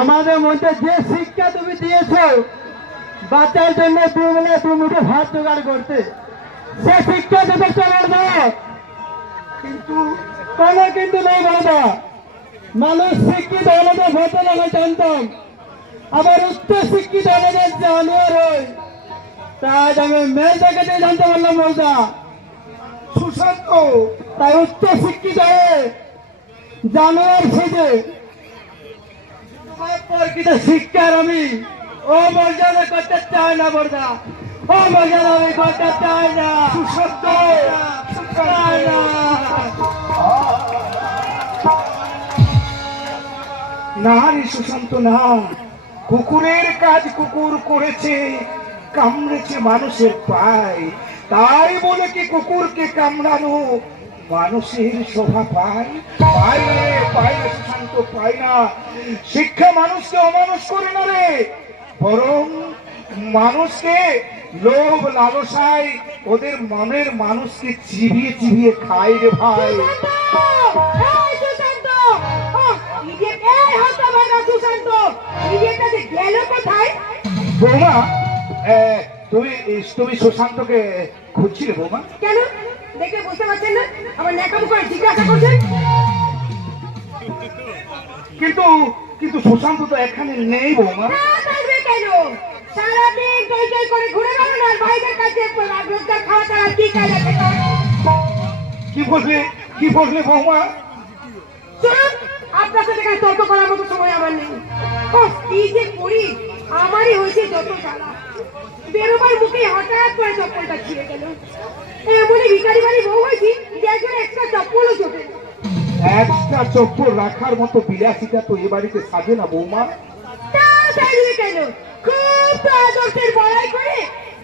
আমাদের মধ্যে যে শিক্ষা তুমি দিয়েছো বাচ্চার জন্য দু মুঠো ভাত জোগাড় করতে, সে শিক্ষা দেবে চলে দাও। কিন্তু কোনো কিন্তু নেই বলবা, মানুষ শিক্ষিত হলে তো ভোটে আমি জানতাম, আবার উচ্চ শিক্ষিত হলে জানোয়ার হয়, তাই আমি মেল থেকে জানতে পারলাম বলতা সুশান্ত। তাই উচ্চ শিক্ষিত হয়ে জানোয়ার সেজে প্রকৃত শিক্ষার আমি ও মর্যাদা করতে চাই না বর্দা, ও মর্যাদা আমি করতে চাই না সুশান্ত, চাই না। না রে সুশান্ত না, কুকুরের কাজ কুকুর করেছে, কামড়েছে মানুষের পায়, তাই বলে কি কুকুরকে কামড়ানো মানুষের শোভা পায়? পায় না রে, পায় না সুশান্ত, পায় না। শিক্ষা মানুষকে অমানুষ করে না রে, বরং মানুষকে লোভ লালসায় ওদের মনের মানুষকে চিবিয়ে চিবিয়ে খায় রে ভাই। বৌমা, তুমি তুমি সুশান্তকে খুঁজছিলে বৌমা? কেন দেখে বুঝতে পারছেন না? আমার ন্যাকাম করে জিজ্ঞাসা করছেন। কিন্তু কিন্তু সুশান্ত তো এখানে নেই বৌমা। থাকবে কেন? সারাদিন টই টই করে ঘুরে বেড়ান আর ভাইদের কাছে রোজগার খাওয়া ছাড়া কি কাজ আছে? কি বললে বৌমা? শুনুন, আপনার সাথে এখানে তর্ক করার মতো সময় আমার নেই। কি যে করি, আমারই হয়েছে যত জ্বালা। বেরোবার মুখে হঠাৎ করে চপ্পলটা ছিঁড়ে গেল। এমনই ভিখারি বাড়ি বউ হয়েছি যে একজন এক্সট্রা চপ্পলও চোখে। একটা চপ্পল রাখার মতো বিলাসিতা তো এ বাড়িতে সাজে না বৌমা। তা সাজবে কেন? খুব তো আদর্শের বড়াই করে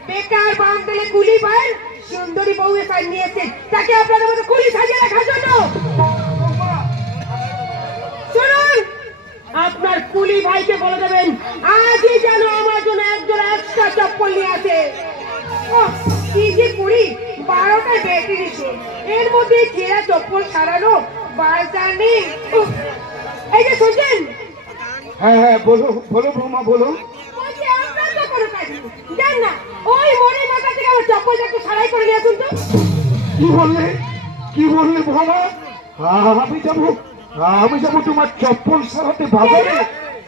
বেকার বাংলাদেশে কুলি পায় সুন্দরী বউ এসে নিয়েছেন, তাকে আপনাদের মতো কুলি সাজিয়ে রাখার জন্য। শুনুন, আপনার কুলি ভাইকে বলে দেবেন আজই যেন আমার জন্য একজন এক্সট্রা চপ্পল নিয়ে আসে। কি যে করি, 12টায় ব্যাটারি শোন, এর মধ্যে ছেঁড়া চপ্পল সারানো বাজার নেই। এই যে শুনছেন? হ্যাঁ হ্যাঁ, বলো বলো বৌমা, বলো। বলছি আপনার তো কোনো কাজ নেই, জান না ওই মনের মাথা থেকে আমার চপ্পলটা একটু সারাই করে নিয়ে আসুন তো। কি বললে বৌমা? আমি যাবো তোমার চপ্পল সারাতে বাজারে?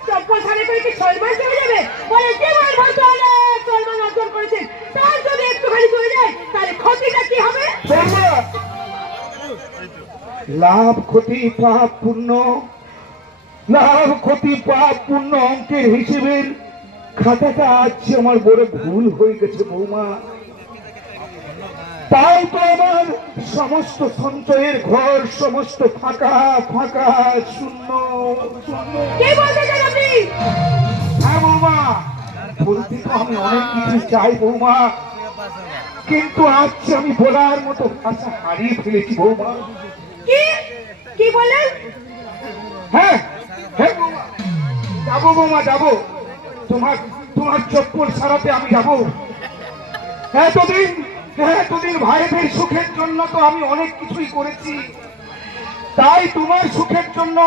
চপ্পল সারাই করে কি সলমান চলে যাবে? বলে জীবন ভর তো অনেক সলমান অর্জন করেছেন, তার যদি একটুখানি চলে যায় তাহলে ক্ষতিটা কি হবে? লাভ ক্ষতি পাপ পুণ্য, লাভ ক্ষতি পাপ পুণ্য অঙ্কের হিসেবের খাতাটা আজ আমার বড় ভুল হয়ে গেছে বৌমা। তাই তো আমার সমস্ত সঞ্চয়ের ঘর সমস্ত ফাঁকা ফাঁকা, শূন্য শূন্য। কি বলতে চান আপনি? হ্যাঁ বৌমা, বলতে তো আমি অনেক কিছু চাই বৌমা, কিন্তু আজ আমি বলার মতো ভাষা হারিয়ে ফেলেছি বৌমা। কি বলেন? হ্যাঁ হ্যাঁ বৌমা, যাবো বৌমা, যাবো তোমার চপ্পল সারাতে আমি যাবো। এতদিন ভাইদের সুখের জন্য তো আমি অনেক কিছুই করেছি, তাই তোমার সুখের জন্য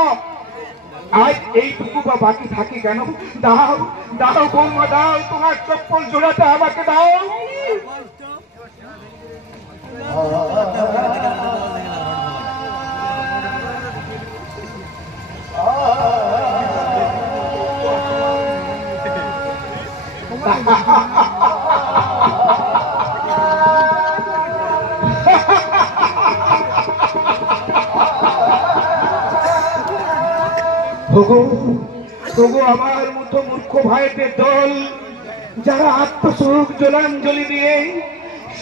আজ এইটুকু বা বাকি থাকে কেন? দাও দাও বৌমা, দাও তোমার চপ্পল জোড়াতে আমাকে দাও। তবু আমার মতো মূর্খ ভাইদের দল, যারা আত্মসুখ জলাঞ্জলি দিয়ে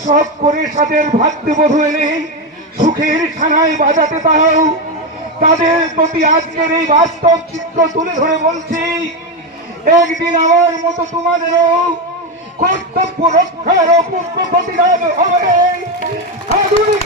সব করে তাদের ভাগ্যবধূ এনে সুখের ছানায় বাজাতে পারো, তাদের প্রতি আজকের এই বাস্তব চিত্র তুলে ধরে বলছি, একদিন আমার মতো তোমাদেরও কর্তব্য রক্ষার অপূর্ব প্রতিরাগ হবে। আধুনিক